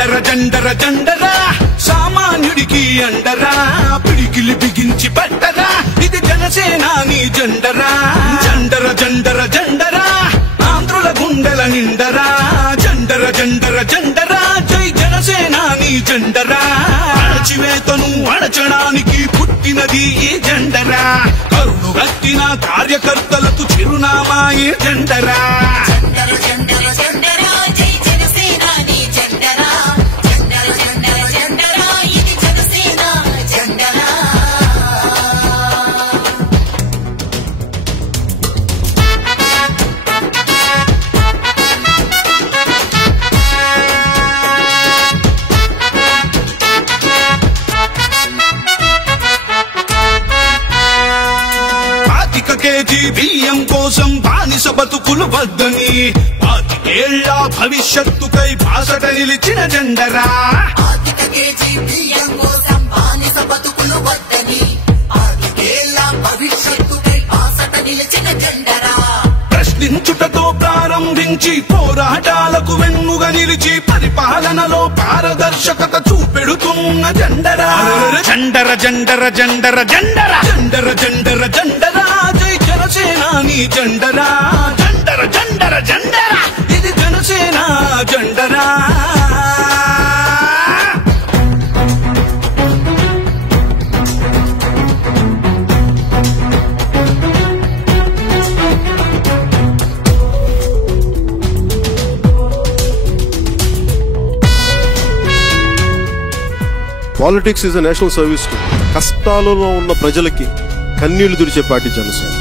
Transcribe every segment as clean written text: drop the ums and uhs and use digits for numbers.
జండర జండర జండరా సామాన్యుడికి అండరా పిడికిలి బిగించి పట్టరా ఇది జనసేనాని జెండరా జండర జండర జండరా ఆంధ్రుల గుండెల నిండరా జండర జండర జండరా జై జనసేనాని జెండరా అణచివేతను అణచడానికి పుట్టినది ఈ జెండరా కరుణు గట్టిన కార్యకర్తలకు చిరునామా ఈ జెండరా కేజీ బియ్యం కోసం బానిస బతుకులు వద్దని 25 ఏళ్ల భవిష్యత్తుకై బాసట నిలిచిన జెండరా ప్రశ్నించుటతో ప్రారంభించి పోరాటాలకు వెన్నుగా నిలిచి పరిపాలనలో పారదర్శకత చూపెడుతున్న జెండరా జండర జండర జండర జండర జండర జండర జండరా జై జనసేనాని జెండరా జండర జండర జండర ఇది జనసేన జెండరా politics is a national service to కష్టాలలో ఉన్న ప్రజలకి కన్నీళ్లు తుడిచే పార్టీ జనసేన.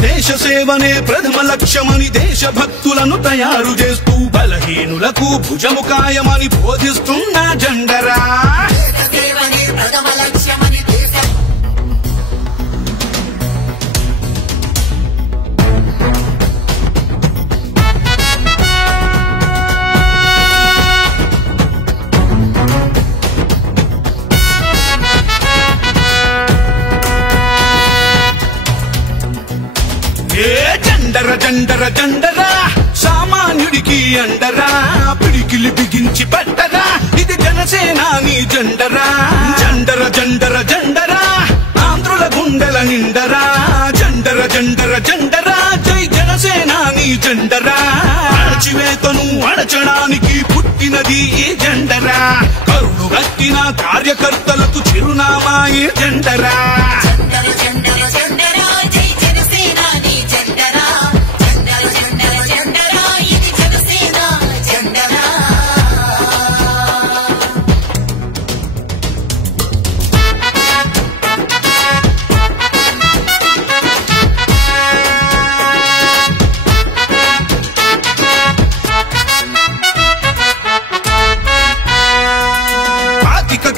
దేశ సేవనే ప్రథమ లక్ష్యమని దేశభక్తులను తయారు చేస్తూ బలహీనులకు భుజము కాయమని బోధిస్తున్న జెండరా జండర జండర జండరా సామాన్యుడికి అండరా పిడికిలి బిగించి పట్టరా ఇది జనసేనాని జెండరా జండర జండర జండరా ఆంధ్రుల గుండెల నిండరా జండర జండర జండరా జై జనసేనాని జెండరా అణచివేతను అణచడానికి పుట్టినది ఈ జెండరా కరుణు గట్టిన కార్యకర్తలకు చిరునామా ఈ జెండరా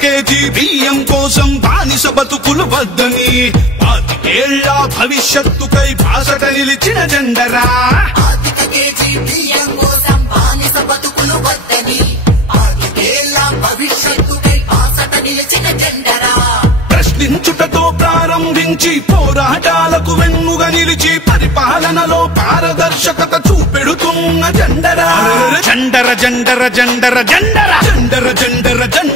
కేజీ బియ్యం కోసం బానిస బతుకులు వద్దని 25 ఏళ్ల భవిష్యత్తుకై బాసట నిలిచిన జెండరా ప్రశ్నించుటతో ప్రారంభించి పోరాటాలకు వెన్నుగా నిలిచి పరిపాలనలో పారదర్శకత చూపెడుతున్న జెండరా జండర జండర జండర జండర జండర జండర జండర